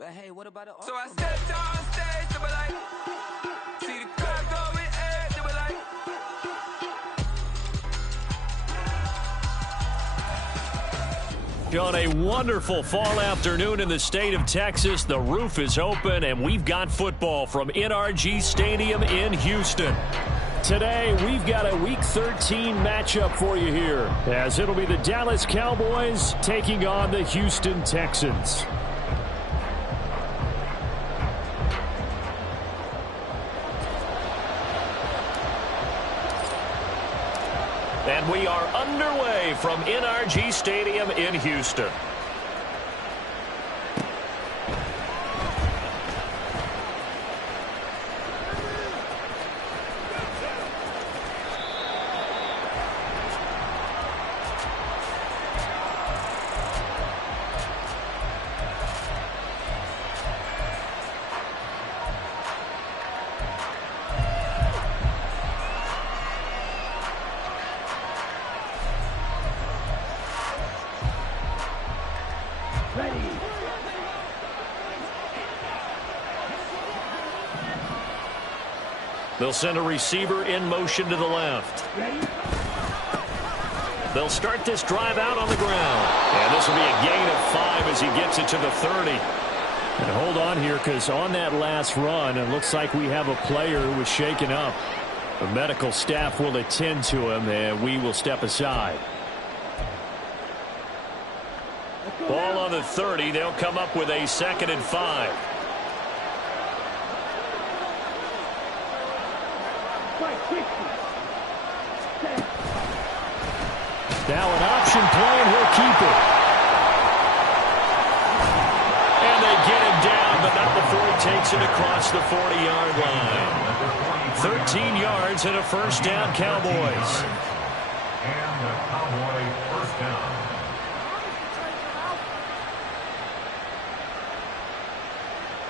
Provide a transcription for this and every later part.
But hey, what about the So I stepped on stage, they were like, see the crowd going ahead, they were like. On a wonderful fall afternoon in the state of Texas, the roof is open, and we've got football from NRG Stadium in Houston. Today, we've got a Week 13 matchup for you here, as it'll be the Dallas Cowboys taking on the Houston Texans. And we are underway from NRG Stadium in Houston. They'll send a receiver in motion to the left. They'll start this drive out on the ground. And this will be a gain of 5 as he gets it to the 30. And hold on here, because on that last run, it looks like we have a player who was shaken up. The medical staff will attend to him, and we will step aside. Ball on the 30. They'll come up with a 2nd and 5. Now an option play, and he'll keep it. And they get him down, but not before he takes it across the 40-yard line. 13 yards and a first down, Cowboys. And the Cowboy first down.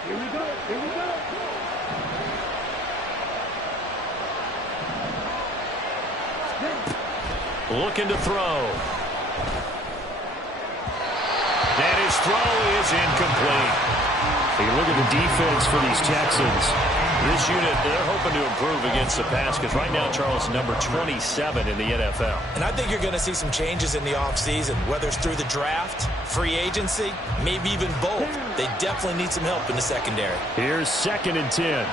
Here we go. Here we go. Looking to throw. And his throw is incomplete. You look at the defense for these Texans. This unit, they're hoping to improve against the pass because right now, Charles, number 27 in the NFL. And I think you're going to see some changes in the offseason, whether it's through the draft, free agency, maybe even both. They definitely need some help in the secondary. Here's 2nd and 10.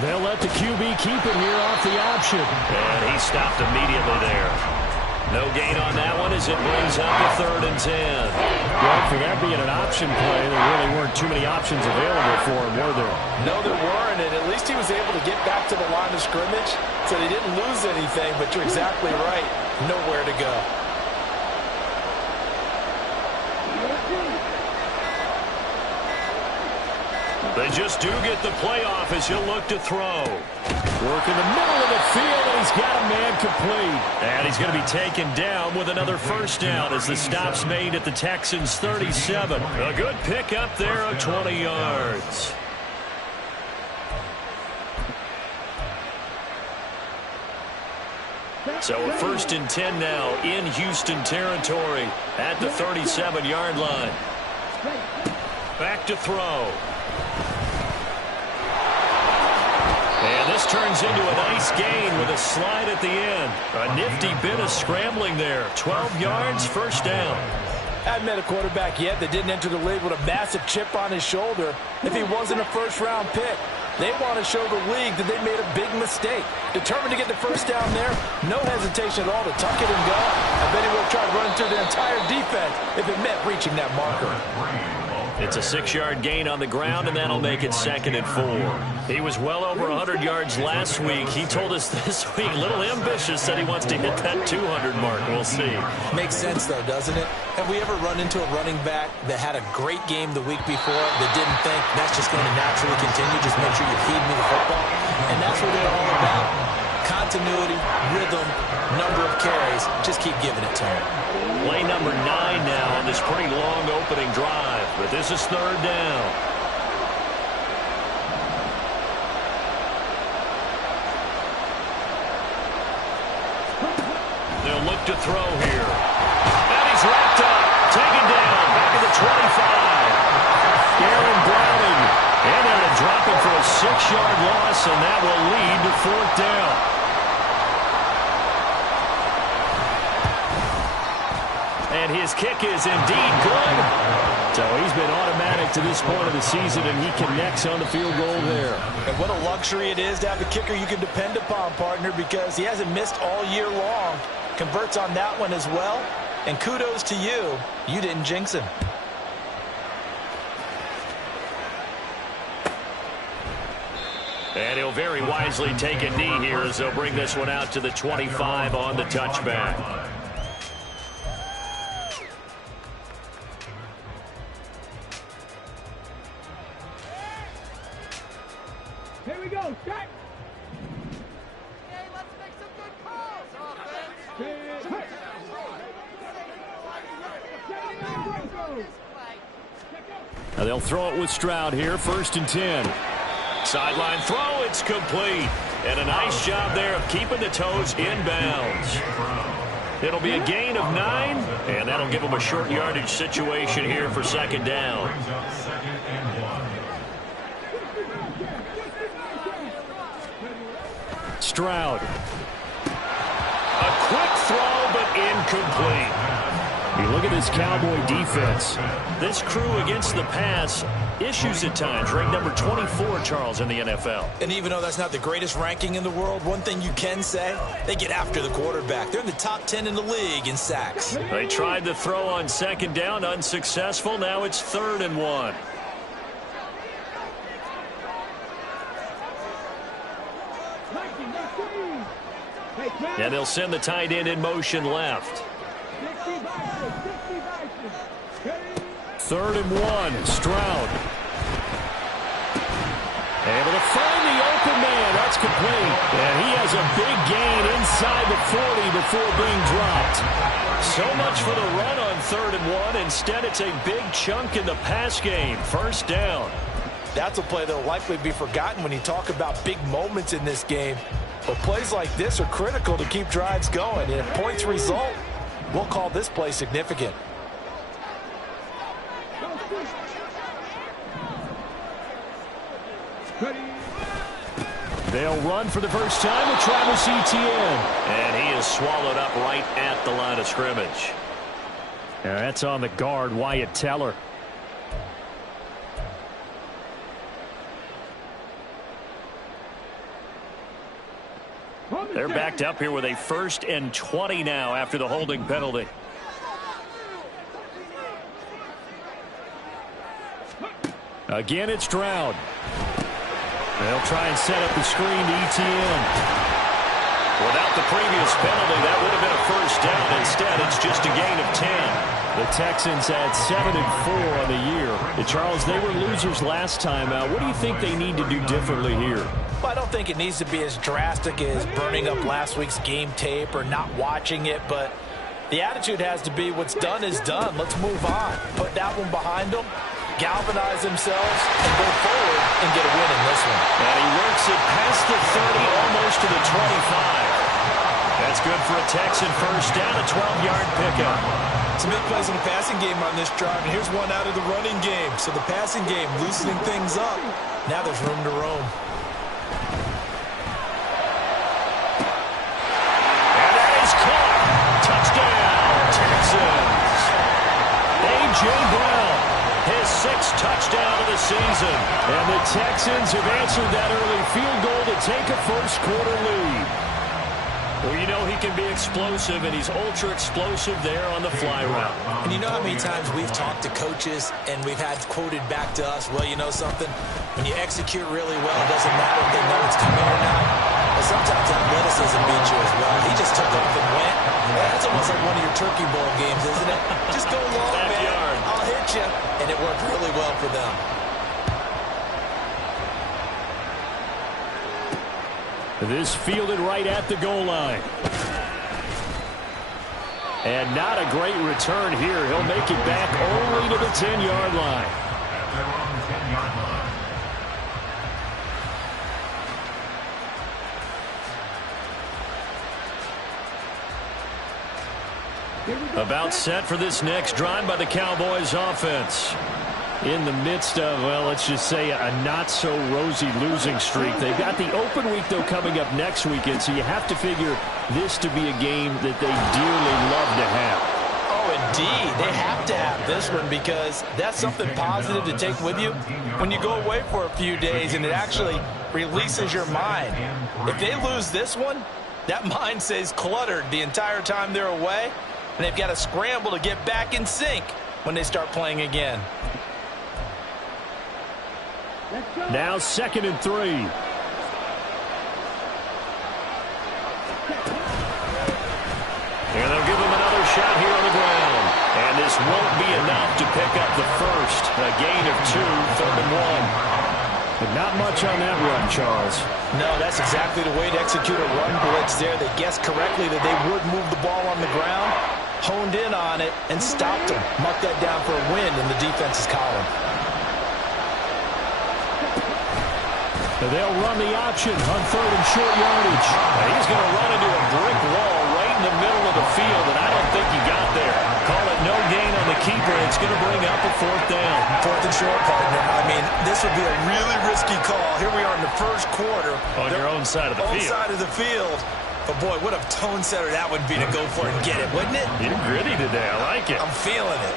They'll let the QB keep it here off the option. And he stopped immediately there. No gain on that one as it brings up the 3rd and 10. Well, for that being an option play, there really weren't too many options available for him, were there? No, there weren't, and at least he was able to get back to the line of scrimmage, so he didn't lose anything, but you're exactly right. Nowhere to go. They just do get the playoff as he'll look to throw. Work in the middle of the field, and he's got a man complete. And he's going to be taken down with another first down as the stop's made at the Texans' 37. A good pick up there of 20 yards. So a 1st and 10 now in Houston territory at the 37-yard line. Back to throw. And this turns into a nice gain with a slide at the end. A nifty bit of scrambling there. 12 yards, first down. I haven't met a quarterback yet that didn't enter the league with a massive chip on his shoulder if he wasn't a first-round pick. They want to show the league that they made a big mistake. Determined to get the first down there, no hesitation at all to tuck it and go. I bet he would have tried running through the entire defense if it meant reaching that marker. It's a 6-yard gain on the ground, and that'll make it 2nd and 4. He was well over 100 yards last week. He told us this week, a little ambitious, said he wants to hit that 200 mark. We'll see. Makes sense, though, doesn't it? Have we ever run into a running back that had a great game the week before that didn't think that's just going to naturally continue? Just make sure you feed me the football. And that's what they're all about. Continuity, rhythm, number of carries. Just keep giving it to him. Play number 9 now on this pretty long opening drive. But this is 3rd down. They'll look to throw here. And he's pass, and that will lead to fourth down. And his kick is indeed good. So he's been automatic to this point of the season, and he connects on the field goal there. And what a luxury it is to have a kicker you can depend upon, partner, because he hasn't missed all year long. Converts on that one as well. And kudos to you. You didn't jinx him. And he'll very wisely take a knee here as they'll bring this one out to the 25 on the touchback. Here we go, check. Okay, let's make some good calls, offense. Now they'll throw it with Stroud here, 1st and 10. Sideline throw, it's complete. And a nice job there of keeping the toes in bounds. It'll be a gain of 9, and that'll give them a short yardage situation here for 2nd down. Stroud. A quick throw, but incomplete. You look at this Cowboy defense. This crew against the pass, issues at times. Ranked number 24, Charles, in the NFL. And even though that's not the greatest ranking in the world, one thing you can say, they get after the quarterback. They're in the top 10 in the league in sacks. They tried the throw on 2nd down, unsuccessful. Now it's 3rd and 1. And they'll send the tight end in motion left. 3rd and 1, Stroud. Able to find the open man. That's complete. And he has a big gain inside the 40 before being dropped. So much for the run on 3rd and 1. Instead, it's a big chunk in the pass game. 1st down. That's a play that will likely be forgotten when you talk about big moments in this game. But plays like this are critical to keep drives going. And if points result, we'll call this play significant. They'll run for the first time with Travis Etienne. And he is swallowed up right at the line of scrimmage. And that's on the guard, Wyatt Teller. They're backed up here with a 1st and 20 now after the holding penalty. Again, it's Stroud. They'll try and set up the screen to Etienne. Without the previous penalty, that would have been a 1st down. Instead, it's just a gain of 10. The Texans had 7-4 on the year. Charles, they were losers last time out. What do you think they need to do differently here? Well, I don't think it needs to be as drastic as burning up last week's game tape or not watching it, but the attitude has to be what's done is done. Let's move on. Put that one behind them, galvanize themselves, and go forward and get a win in this one. And he works it past the 30, almost to the 25. That's good for a Texan 1st down, a 12-yard pickup. Some big plays in the passing game on this drive, and here's one out of the running game. So the passing game loosening things up. Now there's room to roam. And that is caught. Touchdown, Texans. A.J. Brown, his 6th touchdown of the season. And the Texans have answered that early field goal to take a first-quarter lead. Well, you know he can be explosive, and he's ultra-explosive there on the fly route. And you know how many times we've talked to coaches and we've had quoted back to us, well, you know something? When you execute really well, it doesn't matter if they know it's coming or not. But sometimes athleticism beats you as well. He just took off and went. That's almost like one of your turkey bowl games, isn't it? Just go long, man. I'll hit you. And it worked really well for them. This fielded right at the goal line. And not a great return here. He'll make it back only to the 10-yard line. They're on the 10-yard line. About set for this next drive by the Cowboys offense. in the midst of, well, let's just say a not-so-rosy losing streak. They've got the open week, though, coming up next weekend, so you have to figure this to be a game that they dearly love to have. Oh, indeed. They have to have this one because that's something positive to take with you when you go away for a few days, and it actually releases your mind. If they lose this one, that mind stays cluttered the entire time they're away, and they've got to scramble to get back in sync when they start playing again. Now 2nd and 3. And they'll give him another shot here on the ground. And this won't be enough to pick up the first. A gain of 2, 3rd and 1. But not much on that run, Charles. No, that's exactly the way to execute a run blitz there. They guessed correctly that they would move the ball on the ground, honed in on it, and stopped them. Mark that down for a win in the defense's column. They'll run the option on 3rd and short yardage. He's going to run into a brick wall right in the middle of the field, and I don't think he got there. Call it no gain on the keeper. It's going to bring up a 4th down. 4th and short, partner. I mean, this would be a really risky call. Here we are in the first quarter. On your own side of the field. Side of the field. But, boy, what a tone setter that would be to go for it and get it, wouldn't it? You're gritty today. I like it. I'm feeling it.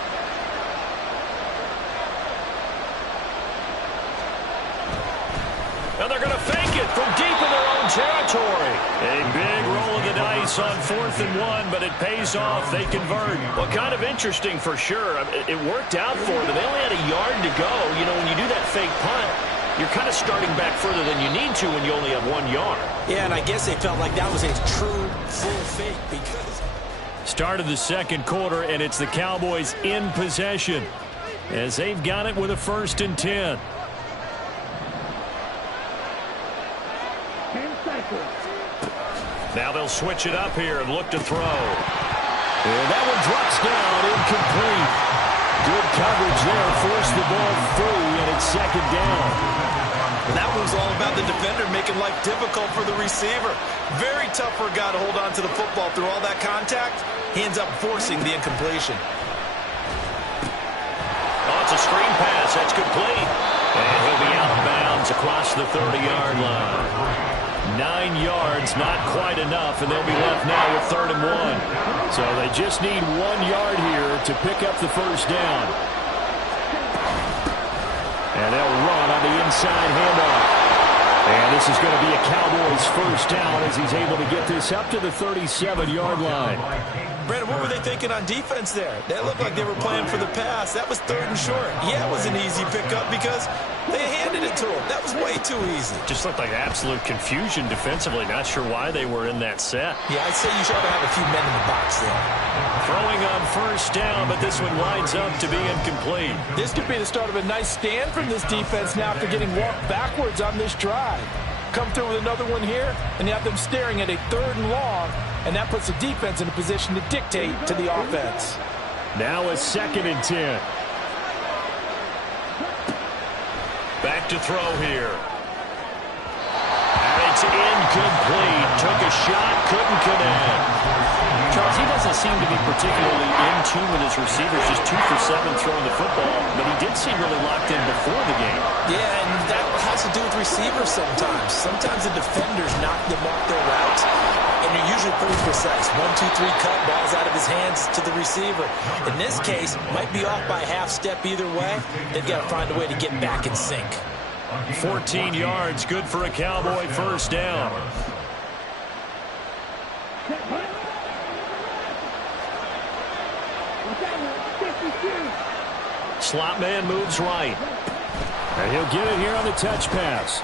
Now they're going to fake it from deep in their own territory. A big roll of the dice on 4th and 1, but it pays off. They convert. Well, kind of interesting for sure. It worked out for them. They only had a yard to go. You know, when you do that fake punt, you're kind of starting back further than you need to when you only have 1 yard. Yeah, and I guess they felt like that was a true full fake because... Start of the 2nd quarter, and it's the Cowboys in possession as they've got it with a 1st and 10. Now they'll switch it up here and look to throw. And that one drops down, incomplete. Good coverage there, forced the ball through, and it's 2nd down. That was all about the defender making life difficult for the receiver. Very tough for a guy to hold on to the football through all that contact. He ends up forcing the incompletion. Oh, it's a screen pass. That's complete. And he'll be out of bounds across the 30-yard line. 9 yards, not quite enough, and they'll be left now with 3rd and 1. So they just need 1 yard here to pick up the 1st down. And they'll run on the inside handoff. And this is going to be a Cowboys 1st down as he's able to get this up to the 37-yard line. Brandon, what were they thinking on defense there? They looked like they were playing for the pass. That was 3rd and short. Yeah, it was an easy pickup because they handed it to him. That was way too easy. Just looked like absolute confusion defensively. Not sure why they were in that set. Yeah, I'd say you should have a few men in the box there. Throwing on 1st down, but this one winds up to be incomplete. This could be the start of a nice stand from this defense now after getting walked backwards on this drive. Come through with another one here, and you have them staring at a 3rd and long, and that puts the defense in a position to dictate to the offense. Now a 2nd and 10. Back to throw here. And it's incomplete. Took a shot, couldn't connect. Charles, he doesn't seem to be particularly in tune with his receivers, just 2 for 7 throwing the football, but he did seem really locked in before the game. Yeah, and that has to do with receivers sometimes. Sometimes the defenders knock them off their route, and they're usually pretty precise. 1, 2, 3 cut, balls out of his hands to the receiver. In this case, might be off by a half step either way. They've got to find a way to get back in sync. 14 yards, good for a Cowboy 1st down. Slot man moves right. And he'll get it here on the touch pass.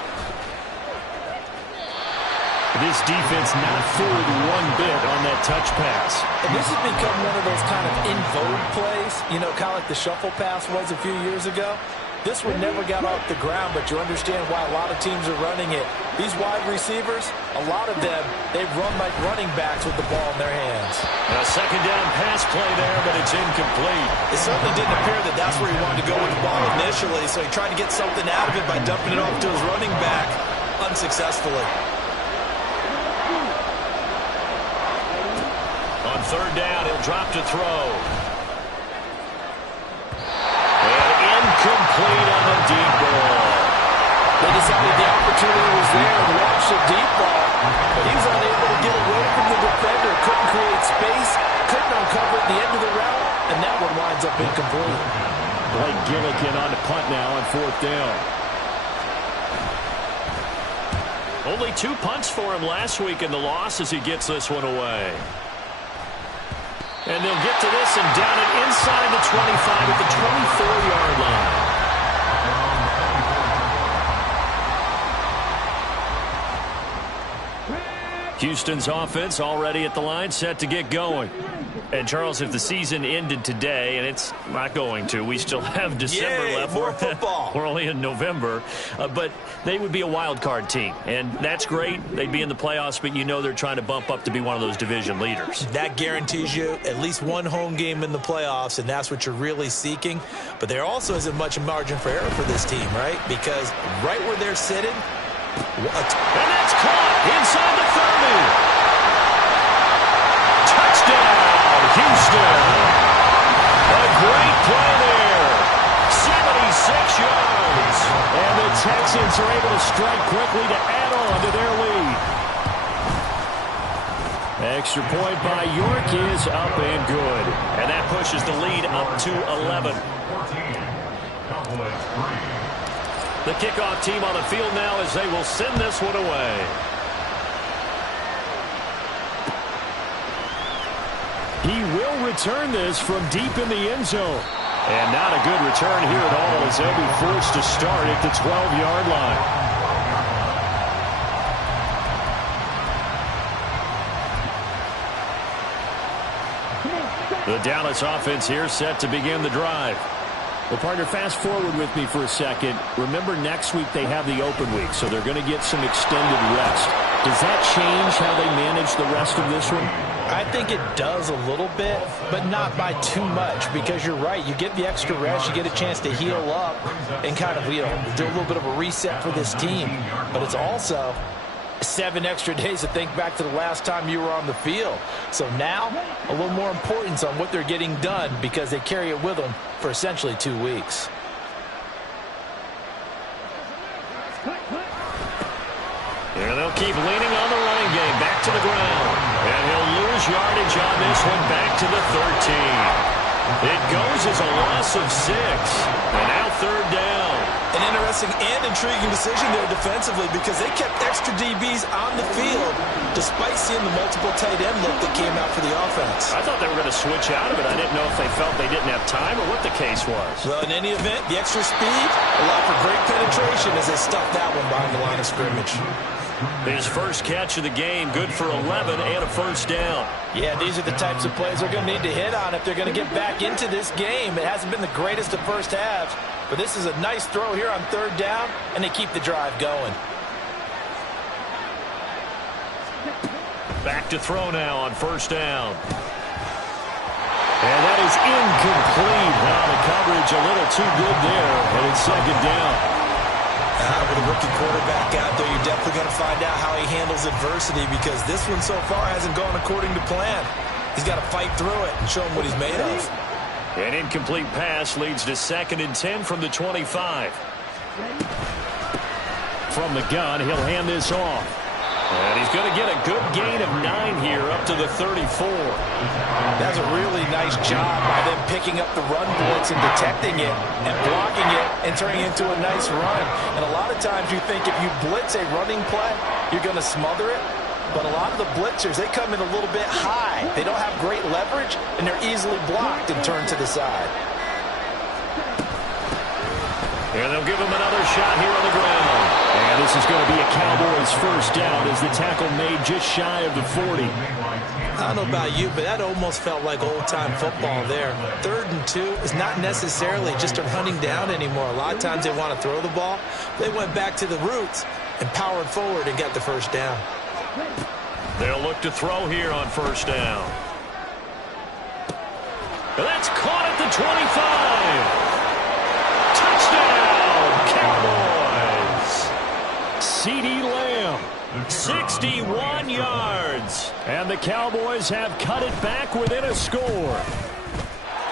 This defense not fooled one bit on that touch pass. And this has become one of those kind of in vogue plays, you know, kind of like the shuffle pass was a few years ago. This one never got off the ground, but you understand why a lot of teams are running it. These wide receivers, a lot of them, they run like running backs with the ball in their hands. A 2nd down pass play there, but it's incomplete. It certainly didn't appear that that's where he wanted to go with the ball initially, so he tried to get something out of it by dumping it off to his running back unsuccessfully. On 3rd down, he'll drop to throw. And incomplete. ends up incomplete. Blake Gillikin on the punt now on 4th down. Only 2 punts for him last week in the loss as he gets this one away. And they'll get to this and down it inside the 25 at the 24-yard line. Houston's offense already at the line, set to get going. And, Charles, if the season ended today, and it's not going to, we still have December left. More football. We're only in November. But they would be a wild card team. And that's great. They'd be in the playoffs, but you know they're trying to bump up to be one of those division leaders. That guarantees you at least one home game in the playoffs, and that's what you're really seeking. But there also isn't much margin for error for this team, right? Because right where they're sitting, and that's caught inside the 30. Touchdown, Houston. A great play there. 76 yards. And the Texans are able to strike quickly to add on to their lead. Extra point by York is up and good. And that pushes the lead up to 11. 14. Cowboys 3. The kickoff team on the field now as they will send this one away. He will return this from deep in the end zone. And not a good return here at all as they'll be forced to start at the 12-yard line. The Dallas offense here set to begin the drive. Well, partner, fast forward with me for a second. Remember, next week they have the open week, so they're going to get some extended rest. Does that change how they manage the rest of this one? I think it does a little bit, but not by too much, because you're right. You get the extra rest, you get a chance to heal up and kind of, do a little bit of a reset for this team. But it's also 7 extra days to think back to the last time you were on the field. So now, a little more importance on what they're getting done because they carry it with them for essentially 2 weeks. And they'll keep leaning on the running game. Back to the ground. And he'll lose yardage on this one back to the 13. It goes as a loss of 6. And now 3rd down. An interesting and intriguing decision there defensively because they kept extra DBs on the field despite seeing the multiple tight end look that came out for the offense. I thought they were going to switch out of it. I didn't know if they felt they didn't have time or what the case was. Well, in any event, the extra speed allowed for great penetration as they stuffed that one behind the line of scrimmage. His first catch of the game, good for 11 and a 1st down. Yeah, these are the types of plays they're going to need to hit on if they're going to get back into this game. It hasn't been the greatest of first halves, but this is a nice throw here on 3rd down, and they keep the drive going. Back to throw now on 1st down. And that is incomplete. Now the coverage a little too good there, and it's 2nd down. With a rookie quarterback out there, you're definitely going to find out how he handles adversity because this one so far hasn't gone according to plan. He's got to fight through it and show him what he's made of. An incomplete pass leads to 2nd and 10 from the 25. From the gun, he'll hand this off. And he's going to get a good gain of 9 here up to the 34. That's a really nice job by them picking up the run blitz and detecting it and blocking it and turning it into a nice run. And a lot of times you think if you blitz a running play, you're going to smother it. But a lot of the blitzers, they come in a little bit high. They don't have great leverage, and they're easily blocked and turned to the side. And they'll give him another shot here on the ground. And this is going to be a Cowboys 1st down as the tackle made just shy of the 40. I don't know about you, but that almost felt like old-time football there. 3rd and 2 is not necessarily just a running down anymore. A lot of times they want to throw the ball. They went back to the roots and powered forward and got the 1st down. They'll look to throw here on 1st down. And that's caught at the 25. CeeDee Lamb, 61 yards. And the Cowboys have cut it back within a score.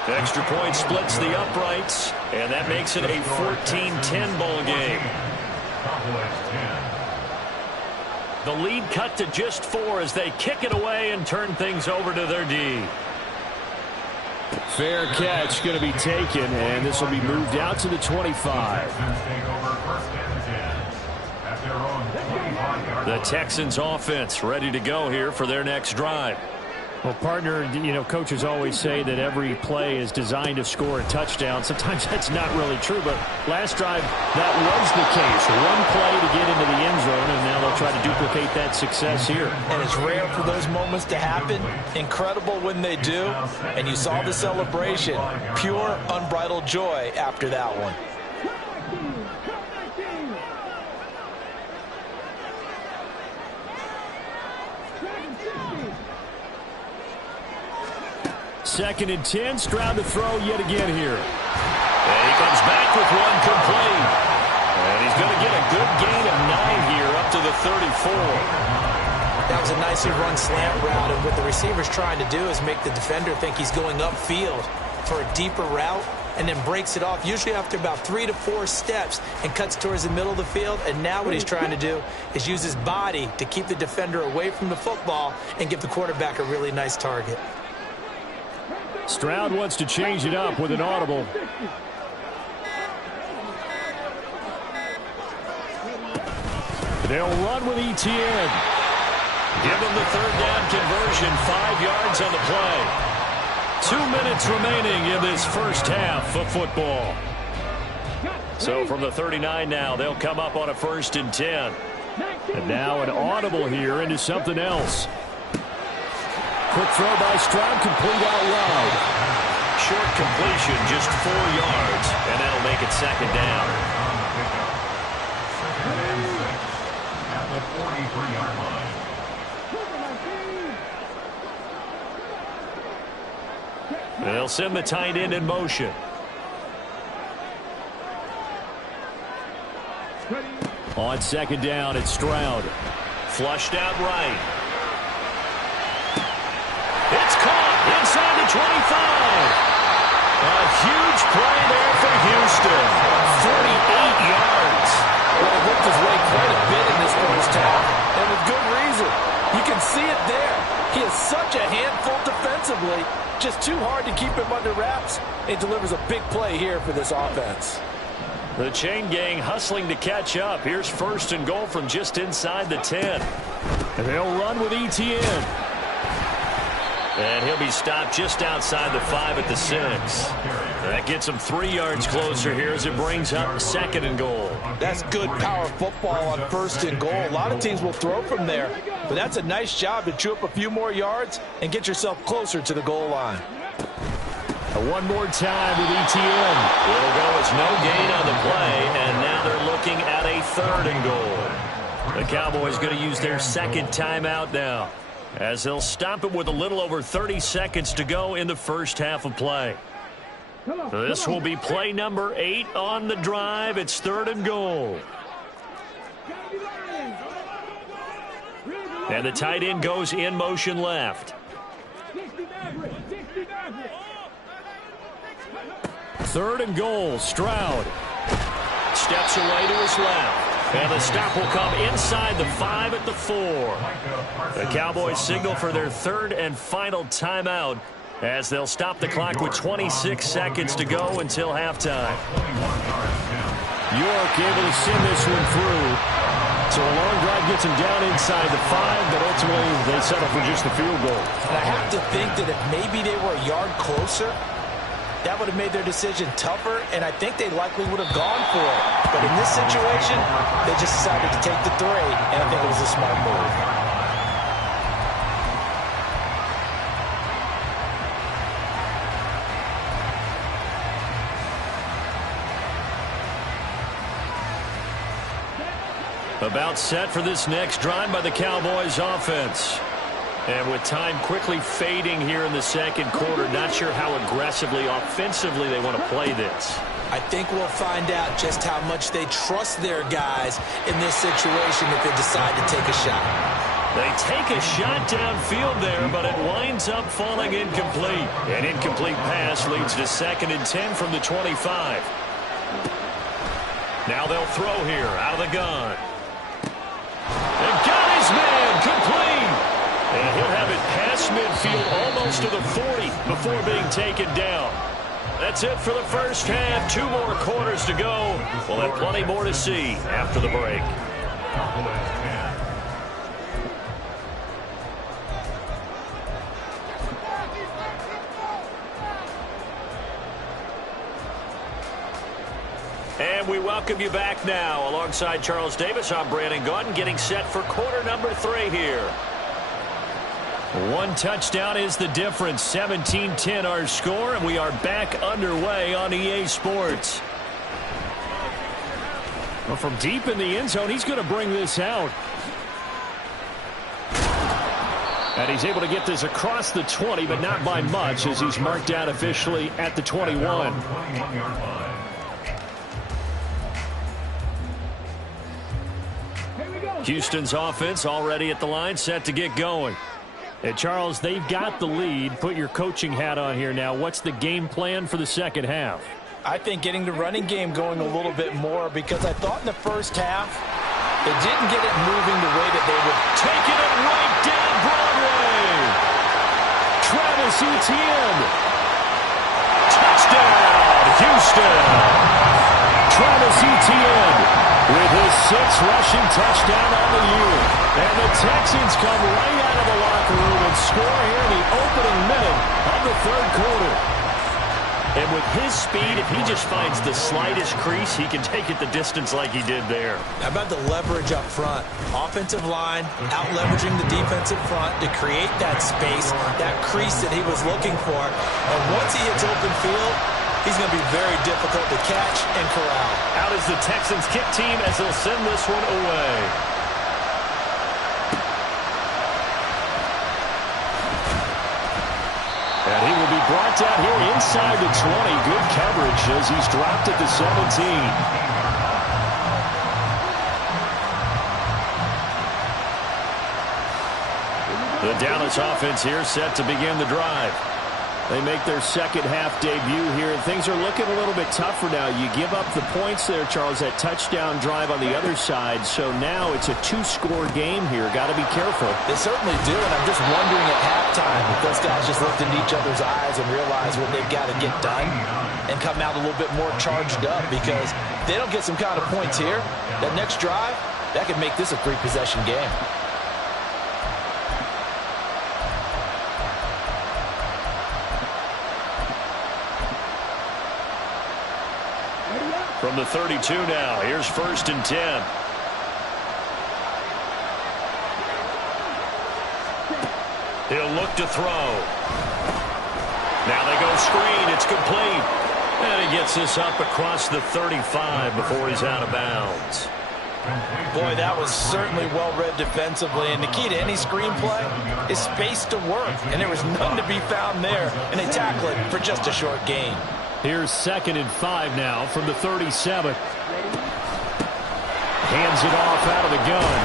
Extra point splits the uprights, and that makes it a 14-10 ball game. The lead cut to just 4 as they kick it away and turn things over to their D. Fair catch going to be taken, and this will be moved out to the 25. The Texans offense ready to go here for their next drive. Well, partner, coaches always say that every play is designed to score a touchdown. Sometimes that's not really true, but last drive, that was the case. One play to get into the end zone, and now they'll try to duplicate that success here. And it's rare for those moments to happen. Incredible when they do. And you saw the celebration. Pure, unbridled joy after that one. Second and 10, Stroud to throw yet again here. And he comes back with one complete. And he's going to get a good gain of 9 here up to the 34. That was a nicely run slant route, and what the receiver's trying to do is make the defender think he's going upfield for a deeper route, and then breaks it off, usually after about 3 to 4 steps, and cuts towards the middle of the field. And now what he's trying to do is use his body to keep the defender away from the football and give the quarterback a really nice target. Stroud wants to change it up with an audible. They'll run with ETN. Give them the third down conversion, 5 yards on the play. 2 minutes remaining in this first half of football. So from the 39 now, they'll come up on a 1st and 10. And now an audible here into something else. Quick throw by Stroud, complete out wide. Short completion, just 4 yards, and that'll make it 2nd down. At the 43-yard line. They'll send the tight end in motion. On 2nd down, it's Stroud. Flushed out right. It's caught inside the 25. A huge play there for Houston. 48 yards. Well, he worked his way quite a bit in this first half, and with good reason. You can see it there. He is such a handful defensively. Just too hard to keep him under wraps. It delivers a big play here for this offense. The chain gang hustling to catch up. Here's 1st and goal from just inside the 10. And they'll run with ETN. And he'll be stopped just outside the 5 at the 6. That gets him 3 yards closer here as it brings up 2nd and goal. That's good power football on 1st and goal. A lot of teams will throw from there, but that's a nice job to chew up a few more yards and get yourself closer to the goal line. One more time with ETN. It'll go as no gain on the play, and now they're looking at a 3rd and goal. The Cowboys going to use their 2nd timeout now, as they'll stop it with a little over 30 seconds to go in the first half of play. This will be play number 8 on the drive. It's 3rd and goal. And the tight end goes in motion left. 3rd and goal, Stroud. Steps away to his left. And the stop will come inside the 5 at the 4. The Cowboys signal for their 3rd and final timeout, as they'll stop the clock with 26 seconds to go until halftime. York able to send this one through. So a long drive gets him down inside the 5, but ultimately they settle for just the field goal. And I have to think that if maybe they were a yard closer, that would have made their decision tougher, and I think they likely would have gone for it. But in this situation, they just decided to take the 3, and I think it was a smart move. About set for this next drive by the Cowboys offense. And with time quickly fading here in the 2nd quarter, not sure how aggressively, offensively they want to play this. I think we'll find out just how much they trust their guys in this situation if they decide to take a shot. They take a shot downfield there, but it winds up falling incomplete. An incomplete pass leads to 2nd and 10 from the 25. Now they'll throw here out of the gun. And got his man complete. And he'll have it past across midfield, almost to the 40 before being taken down. That's it for the first half. 2 more quarters to go. We'll have plenty more to see after the break. And we welcome you back now. Alongside Charles Davis, I'm Brandon Gaudin, getting set for quarter number 3 here. 1 touchdown is the difference. 17-10 our score, and we are back underway on EA Sports. Well, from deep in the end zone, he's going to bring this out. And he's able to get this across the 20, but not by much, as he's marked out officially at the 21. Houston's offense already at the line, set to get going. And Charles, they've got the lead. Put your coaching hat on here now. What's the game plan for the second half? I think getting the running game going a little bit more, because I thought in the first half they didn't get it moving the way that they would. Taking it right down Broadway. Travis Etienne. Touchdown, Houston. Travis Etienne with his 6th rushing touchdown on the year. And the Texans come right out of the locker room and score here in the opening minute of the 3rd quarter. And with his speed, if he just finds the slightest crease, he can take it the distance like he did there. How about the leverage up front? Offensive line out-leveraging the defensive front to create that space, that crease that he was looking for. And once he hits open field, he's going to be very difficult to catch and corral. Out is the Texans kick team as they'll send this one away. And he will be brought down here inside the 20. Good coverage as he's dropped at the 17. The Dallas offense here set to begin the drive. They make their second half debut here, and things are looking a little bit tougher now. You give up the points there, Charles, that touchdown drive on the other side, so now it's a 2-score game here. Got to be careful. They certainly do, and I'm just wondering at halftime if those guys just looked into each other's eyes and realize what they've got to get done and come out a little bit more charged up, because if they don't get some kind of points here, that next drive, that could make this a 3-possession game. From the 32 now, here's 1st and 10. He'll look to throw. Now they go screen. It's complete. And he gets this up across the 35 before he's out of bounds. Boy, that was certainly well-read defensively, and the key to any screenplay is space to work, and there was none to be found there, and they tackle it for just a short gain. Here's 2nd and 5 now from the 37. Hands it off out of the gun.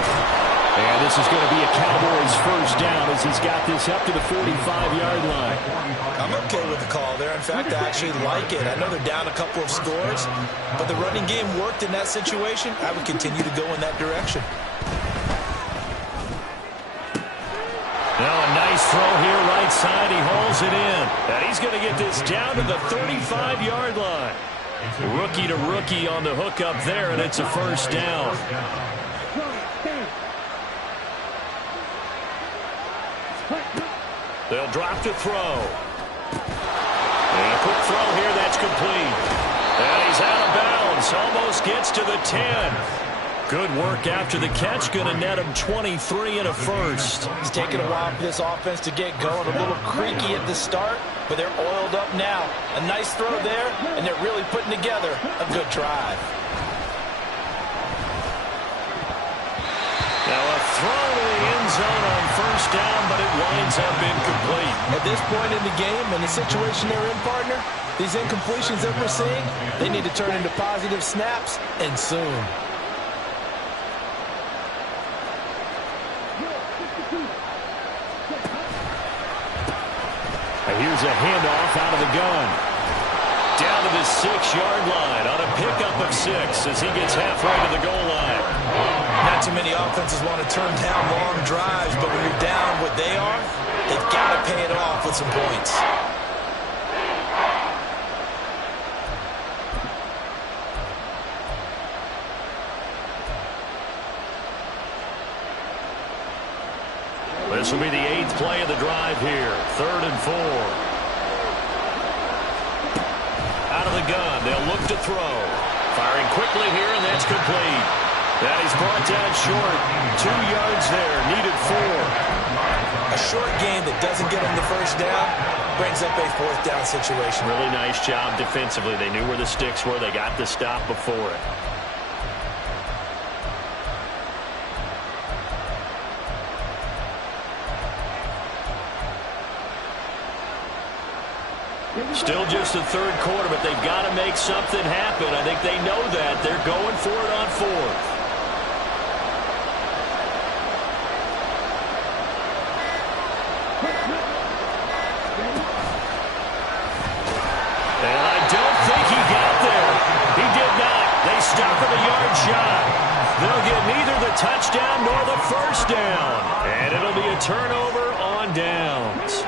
And this is going to be a Cowboys first down as he's got this up to the 45-yard line. I'm okay with the call there. In fact, I actually like it. I know they're down a couple of scores, but the running game worked in that situation. I would continue to go in that direction. Now a nice throw here right side. He hauls it in. And he's going to get this down to the 35-yard line. Rookie to rookie on the hook up there, and it's a first down. They'll drop to throw. And a quick throw here, that's complete. And he's out of bounds. Almost gets to the 10. Good work after the catch. Going to net him 23 and a first. It's taken a while for this offense to get going. A little creaky at the start, but they're oiled up now. A nice throw there, and they're really putting together a good drive. Now a throw to the end zone on first down, but it winds up incomplete. At this point in the game, and the situation they're in, partner, these incompletions that we're seeing, they need to turn into positive snaps, and soon. Here's a handoff out of the gun. Down to the 6-yard line on a pickup of 6 as he gets halfway to the goal line. Not too many offenses want to turn down long drives, but when you're down what they are, They've got to pay it off with some points. This will be the 8th play of the drive here. 3rd and 4. Out of the gun. They'll look to throw. Firing quickly here, and that's complete. That is brought down short. 2 yards there. Needed 4. A short game that doesn't get them the first down brings up a 4th down situation. Really nice job defensively. They knew where the sticks were. They got the stop before it. Still just the 3rd quarter, but they've got to make something happen. I think they know that. They're going for it on 4th. And I don't think he got there. He did not. They stop him a yard shy. They'll get neither the touchdown nor the first down. And it'll be a turnover on downs.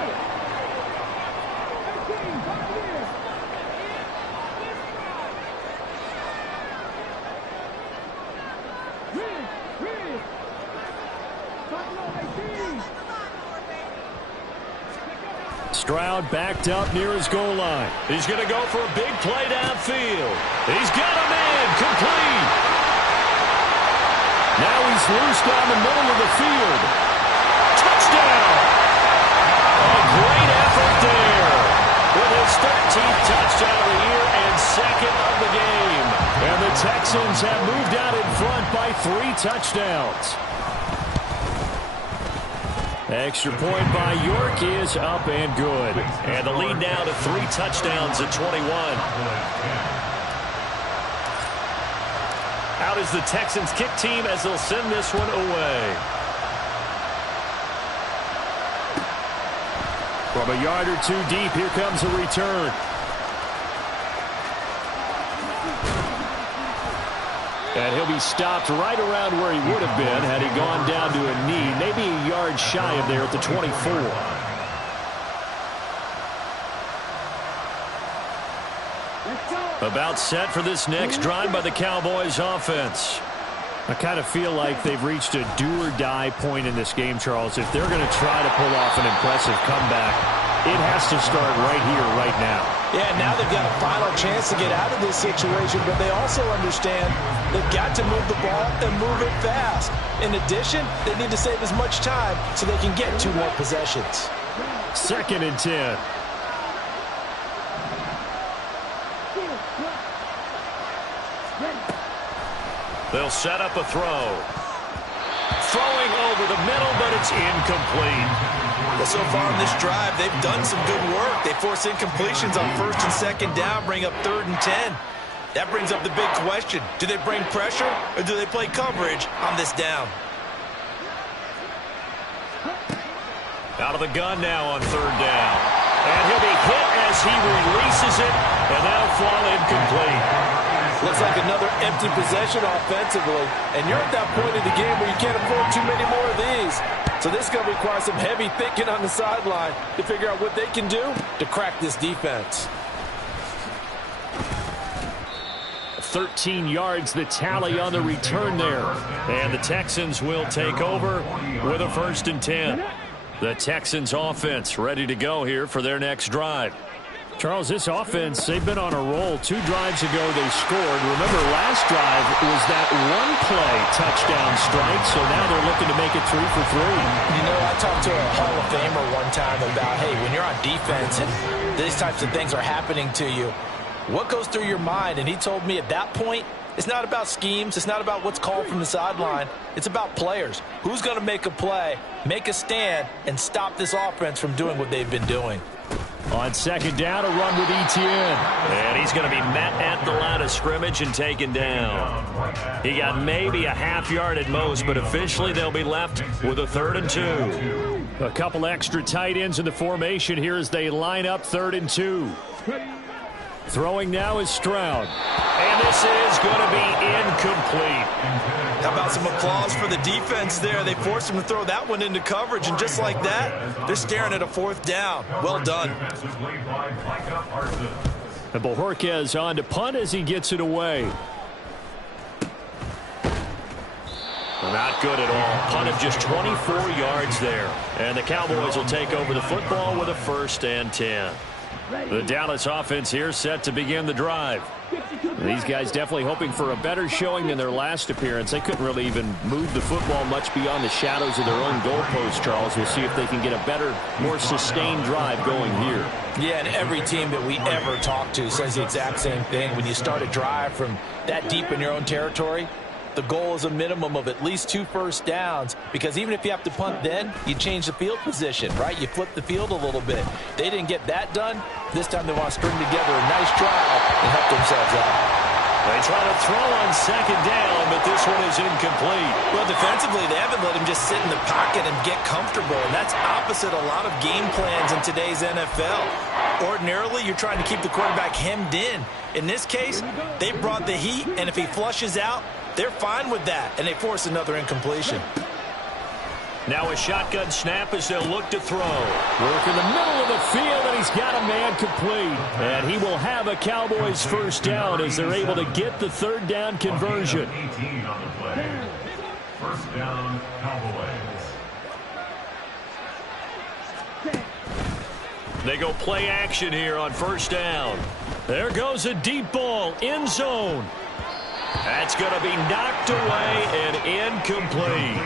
Stroud backed up near his goal line. He's going to go for a big play downfield. He's got him in. Complete. Now he's loose down the middle of the field. Touchdown. A great effort there. With his 13th touchdown of the year and 2nd of the game. And the Texans have moved out in front by 3 touchdowns. Extra point by York is up and good. And the lead now to 3 touchdowns at 21. Out is the Texans kick team as they'll send this one away. From a yard or 2 deep, here comes a return. And he'll be stopped right around where he would have been had he gone down to a knee, maybe a yard shy of there at the 24. About set for this next drive by the Cowboys offense. I kind of feel like they've reached a do-or-die point in this game, Charles. If they're going to try to pull off an impressive comeback, it has to start right here, right now. Yeah, now they've got a final chance to get out of this situation, but they also understand they've got to move the ball and move it fast. In addition, they need to save as much time so they can get 2 more possessions. 2nd and 10. They'll set up a throw. Throwing over the middle, but it's incomplete. Well, so far in this drive, they've done some good work. They force incompletions on 1st and 2nd down, bring up 3rd and 10. That brings up the big question. Do they bring pressure or do they play coverage on this down? Out of the gun now on 3rd down. And he'll be hit as he releases it, and that'll fall incomplete. Looks like another empty possession offensively. And you're at that point in the game where you can't afford too many more of these. So this is going to require some heavy thinking on the sideline to figure out what they can do to crack this defense. 13 yards the tally on the return there. And the Texans will take over with a 1st and 10. The Texans offense ready to go here for their next drive. Charles, this offense, they've been on a roll. 2 drives ago they scored. Remember, last drive was that 1-play touchdown strike, so now they're looking to make it 3 for 3. You know, I talked to a Hall of Famer one time about, hey, when you're on defense and these types of things are happening to you, what goes through your mind? And he told me at that point, it's not about schemes. It's not about what's called from the sideline. It's about players. Who's going to make a play, make a stand, and stop this offense from doing what they've been doing? On 2nd down, a run with Etienne. And he's going to be met at the line of scrimmage and taken down. He got maybe a half yard at most, but officially they'll be left with a 3rd and 2. A couple extra tight ends in the formation here as they line up 3rd and 2. Throwing now is Stroud. And this is going to be incomplete. How about some applause for the defense there? They forced him to throw that one into coverage, and just like that, they're staring at a 4th down. Well done. And Bojorquez on to punt as he gets it away. Not good at all. Punt of just 24 yards there. And the Cowboys will take over the football with a 1st and 10. The Dallas offense here set to begin the drive. These guys definitely hoping for a better showing than their last appearance. They couldn't really even move the football much beyond the shadows of their own goalpost, Charles. We'll see if they can get a better, more sustained drive going here. Yeah, and every team that we ever talk to says the exact same thing. When you start a drive from that deep in your own territory, the goal is a minimum of at least 2 first downs, because even if you have to punt then, you change the field position, right? You flip the field a little bit. They didn't get that done. This time they want to string together a nice drive and help themselves out. They try to throw on 2nd down, but this one is incomplete. Well, defensively, they haven't let him just sit in the pocket and get comfortable, and that's opposite a lot of game plans in today's NFL. Ordinarily, you're trying to keep the quarterback hemmed in. In this case, they brought the heat, and if he flushes out, they're fine with that, and they force another incompletion. Now a shotgun snap as they'll look to throw. Work in the middle of the field, and he's got a man complete. And he will have a Cowboys 1st down as they're able to get the 3rd down conversion. 18 on the play. 1st down, Cowboys. They go play action here on 1st down. There goes a deep ball, end zone. That's going to be knocked away and incomplete.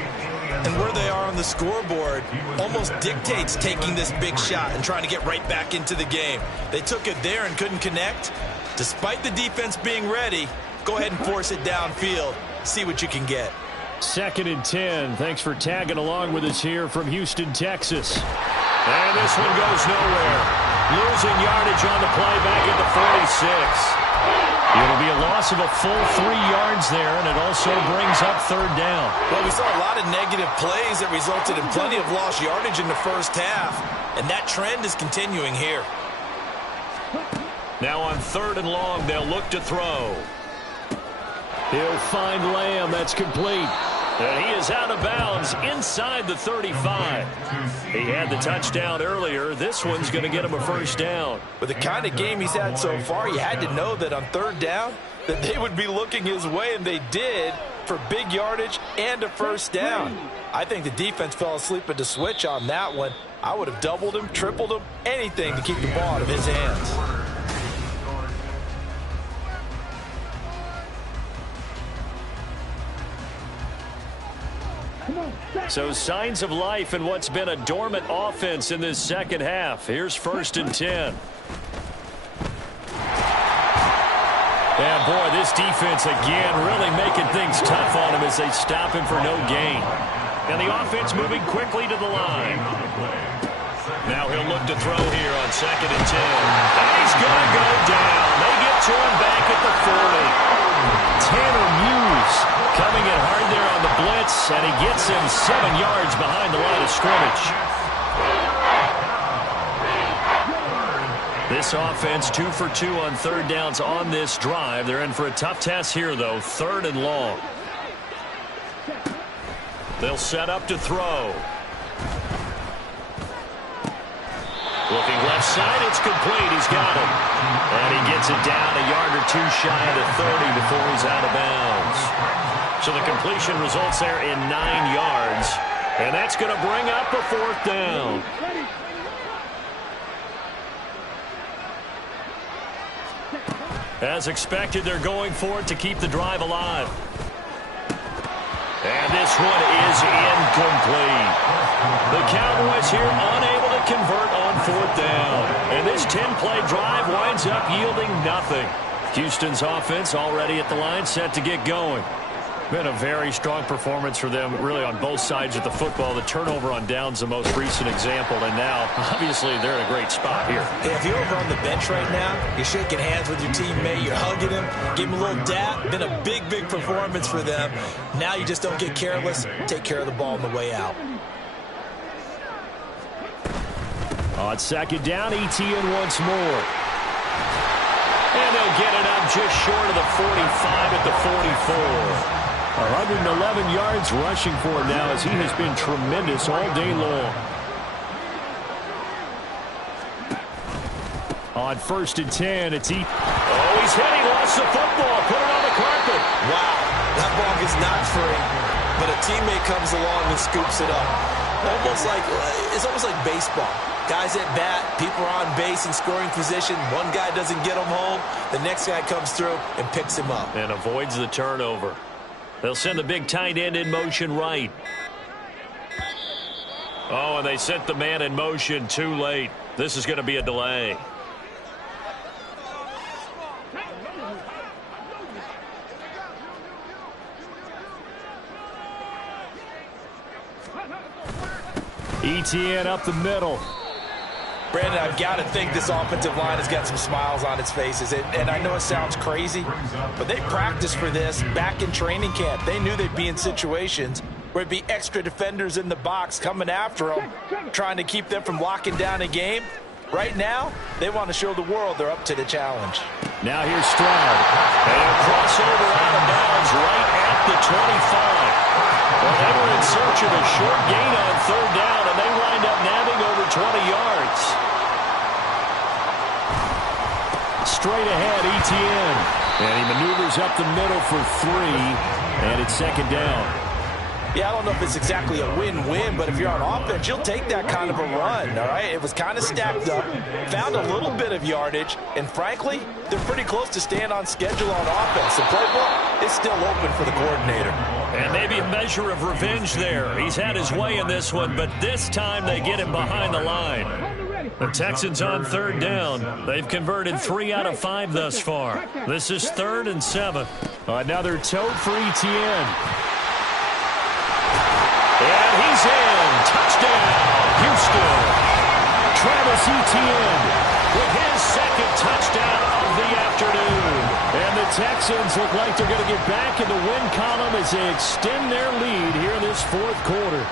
And where they are on the scoreboard almost dictates taking this big shot and trying to get right back into the game. They took it there and couldn't connect. Despite the defense being ready, go ahead and force it downfield. See what you can get. 2nd and 10. Thanks for tagging along with us here from Houston, Texas. And this one goes nowhere. Losing yardage on the play back at the 46. It'll be a loss of a full 3 yards there, and it also brings up 3rd down. Well, we saw a lot of negative plays that resulted in plenty of lost yardage in the 1st half, and that trend is continuing here. Now on 3rd and long, they'll look to throw. He'll find Lamb. That's complete. And he is out of bounds inside the 35. He had the touchdown earlier. This one's going to get him a 1st down. With the kind of game he's had so far, you had to know that on 3rd down that they would be looking his way, and they did, for big yardage and a 1st down. I think the defense fell asleep at the switch on that one. I would have doubled him, tripled him, anything to keep the ball out of his hands. So signs of life in what's been a dormant offense in this 2nd half. Here's 1st and 10. And boy, this defense again really making things tough on him as they stop him for no gain. And the offense moving quickly to the line. Now he'll look to throw here on 2nd and 10. And he's going to go down. They get to him back at the 40. Tanner Muse coming in hard there on the blitz, and he gets him 7 yards behind the line of scrimmage. This offense 2 for 2 on 3rd downs on this drive. They're in for a tough test here, though. 3rd and long. They'll set up to throw. Looking left side, it's complete. He's got it. And he gets it down a yard or 2 shy of the 30 before he's out of bounds. So the completion results there in 9 yards. And that's going to bring up a 4th down. As expected, they're going for it to keep the drive alive. And this one is incomplete. The Cowboys here unable to convert on 4th down. And this 10-play drive winds up yielding nothing. Houston's offense already at the line, set to get going. Been a very strong performance for them, really, on both sides of the football. The turnover on downs the most recent example, and now, obviously, they're in a great spot here. Hey, if you're over on the bench right now, you're shaking hands with your teammate, you're hugging him, give him a little dap. Been a big, big performance for them. Now you just don't get careless. Take care of the ball on the way out. On 2nd down, ETN once more. And they'll get it up just short of the 45 at the 44. 111 yards rushing for him now as he has been tremendous all day long. On 1st and 10, it's he's hit. He lost the football. Put it on the carpet. Wow, that ball is not free, but a teammate comes along and scoops it up. It's almost like baseball. Guys at bat, people are on base in scoring position. One guy doesn't get him home. The next guy comes through and picks him up. And avoids the turnover. They'll send the big tight end in motion right. Oh, and they sent the man in motion too late. This is going to be a delay. ETN up the middle. Brandon, I've got to think this offensive line has got some smiles on its faces. And I know it sounds crazy, but they practiced for this back in training camp. They knew they'd be in situations where it'd be extra defenders in the box coming after them, trying to keep them from locking down a game. Right now, they want to show the world they're up to the challenge. Now here's Stroud. And a crossover out of bounds right at the 25. Well, they were in search of a short gain on 3rd down, and they wind up nabbing over 20 yards. Straight ahead, ETN. And he maneuvers up the middle for 3, and it's 2nd down. Yeah, I don't know if it's exactly a win-win, but if you're on offense, you'll take that kind of a run, all right? It was kind of stacked up, found a little bit of yardage, and frankly, they're pretty close to staying on schedule on offense. The playbook is still open for the coordinator. And maybe a measure of revenge there. He's had his way in this one, but this time they get him behind the line. The Texans on 3rd down. They've converted 3 out of 5 thus far. This is 3rd and 7. Another tote for ETN. And he's in. Touchdown, Houston. Travis Etienne with his 2nd touchdown of the afternoon. And the Texans look like they're going to get back in the win column as they extend their lead here in this 4th quarter.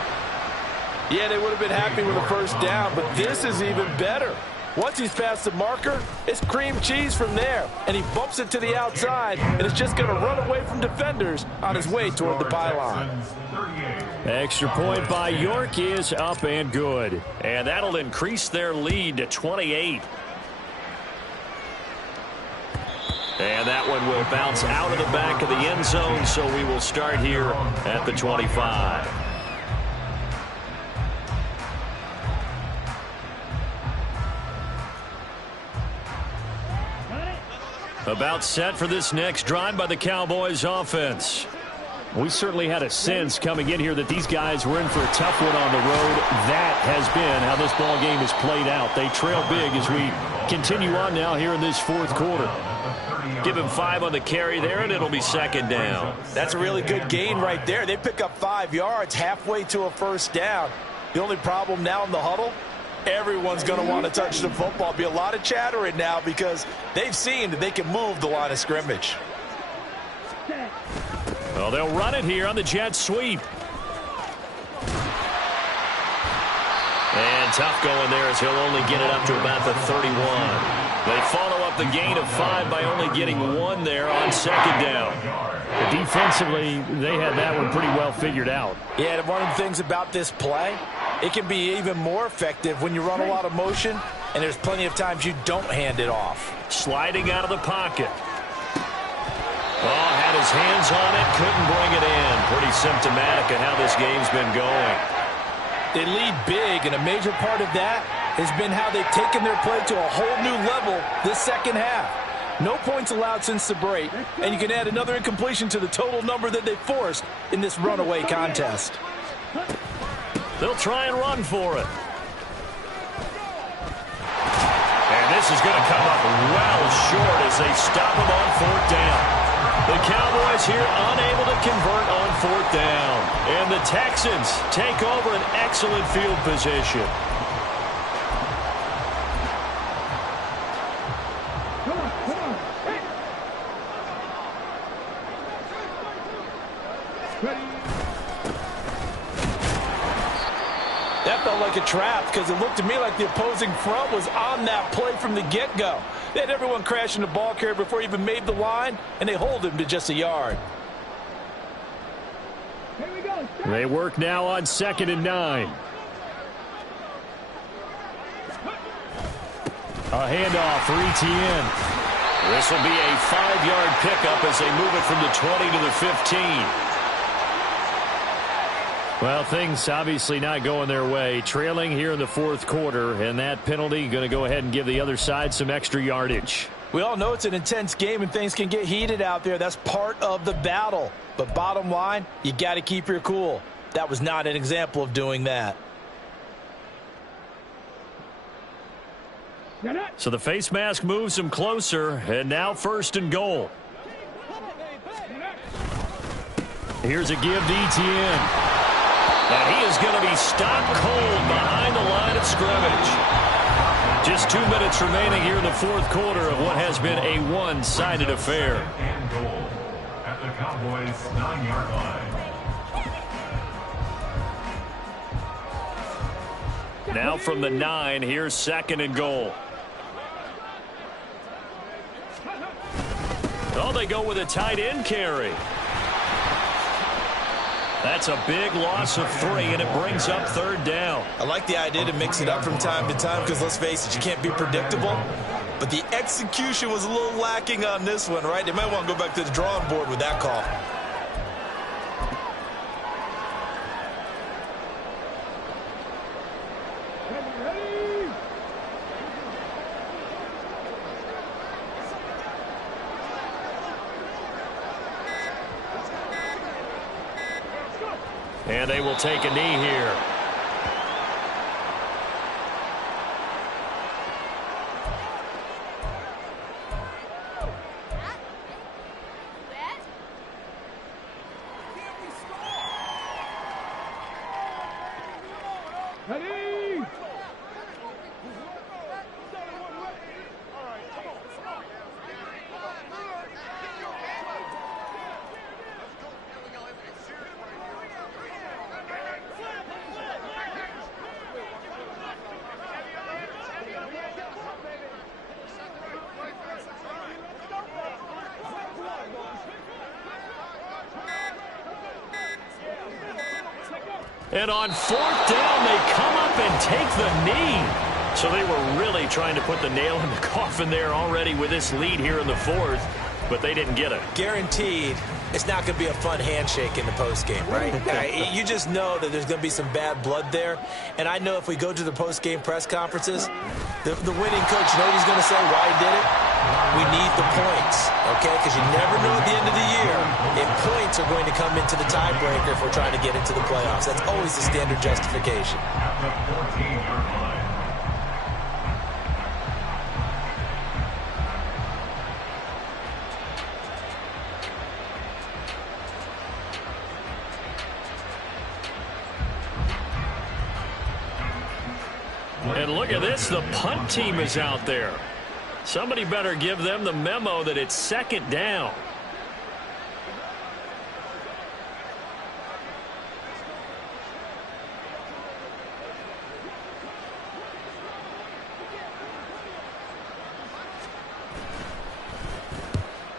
Yeah, they would have been happy with a 1st down, but this is even better. Once he's past the marker, it's cream cheese from there. And he bumps it to the outside, and it's just going to run away from defenders on his way toward the pylon. Extra point by York is up and good. And that'll increase their lead to 28. And that one will bounce out of the back of the end zone, so we will start here at the 25. About set for this next drive by the Cowboys offense. We certainly had a sense coming in here that these guys were in for a tough one on the road. That has been how this ball game has played out. They trail big as we continue on now here in this 4th quarter. Give him 5 on the carry there, and it'll be 2nd down. That's a really good gain right there. They pick up 5 yards halfway to a 1st down. The only problem now in the huddle, everyone's going to want to touch the football. Be a lot of chattering now because they've seen that they can move the line of scrimmage. Well, they'll run it here on the jet sweep. And tough going there as he'll only get it up to about the 31. They follow up the gain of 5 by only getting 1 there on 2nd down. Defensively, they had that one pretty well figured out. Yeah, one of the things about this play, it can be even more effective when you run a lot of motion, and there's plenty of times you don't hand it off. Sliding out of the pocket. Oh, had his hands on it, couldn't bring it in. Pretty symptomatic of how this game's been going. They lead big, and a major part of that has been how they've taken their play to a whole new level this 2nd half. No points allowed since the break, and you can add another incompletion to the total number that they forced in this runaway contest. They'll try and run for it. And this is going to come up well short as they stop him on 4th down. The Cowboys here unable to convert on 4th down. And the Texans take over an excellent field position. That felt like a trap because it looked to me like the opposing front was on that play from the get-go. They had everyone crashing the ball carrier before he even made the line, and they hold him to just a yard. Here we go. They work now on 2nd and 9. A handoff for Etienne. This will be a 5-yard pickup as they move it from the 20 to the 15. Well, things obviously not going their way. Trailing here in the 4th quarter, and that penalty going to go ahead and give the other side some extra yardage. We all know it's an intense game and things can get heated out there. That's part of the battle. But bottom line, you got to keep your cool. That was not an example of doing that. So the face mask moves him closer, and now 1st and goal. Here's a give to Etienne. And he is going to be stopped cold behind the line of scrimmage. Just 2 minutes remaining here in the 4th quarter of what has been a one-sided affair. And goal at the Cowboys' 9-yard line. Now from the 9, here's 2nd and goal. Oh, they go with a tight end carry. That's a big loss of 3, and it brings up 3rd down. I like the idea to mix it up from time to time because, let's face it, you can't be predictable. But the execution was a little lacking on this one, right? They might want to go back to the drawing board with that call. And they will take a knee here. Ready? And on 4th down, they come up and take the knee. So they were really trying to put the nail in the coffin there already with this lead here in the 4th, but they didn't get it. Guaranteed, it's not going to be a fun handshake in the postgame, right? You just know that there's going to be some bad blood there. And I know if we go to the postgame press conferences, the winning coach, you know what he's going to say, why he did it? We need the points, okay? Because you never know at the end of the year if points are going to come into the tiebreaker if we're trying to get into the playoffs. That's always the standard justification. At the 14-yard line. And look at this, the punt team is out there. Somebody better give them the memo that it's 2nd down.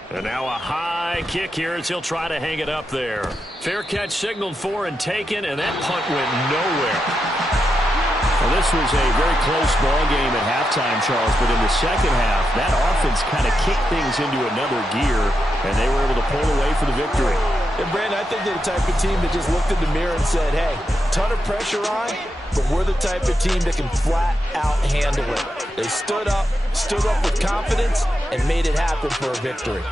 And now a high kick here as he'll try to hang it up there. Fair catch signaled for and taken, and that punt went nowhere. Well, this was a very close ball game at halftime, Charles, but in the second half, that offense kind of kicked things into another gear, and they were able to pull away for the victory. And, Brandon, I think they're the type of team that just looked in the mirror and said, hey, ton of pressure on, but we're the type of team that can flat out handle it. They stood up with confidence, and made it happen for a victory.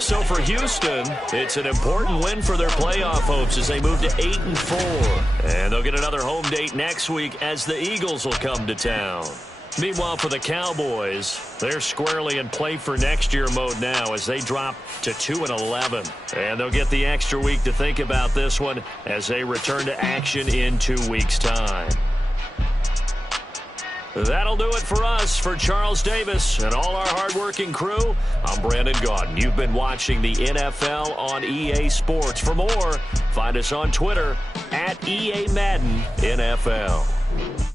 So for Houston, it's an important win for their playoff hopes as they move to 8-4. And they'll get another home date next week as the Eagles will come to town. Meanwhile, for the Cowboys, they're squarely in play for next year mode now as they drop to 2-11. And they'll get the extra week to think about this one as they return to action in 2 weeks' time. That'll do it for us. For Charles Davis and all our hardworking crew, I'm Brandon Gaudin. You've been watching the NFL on EA Sports. For more, find us on Twitter @EA Madden NFL.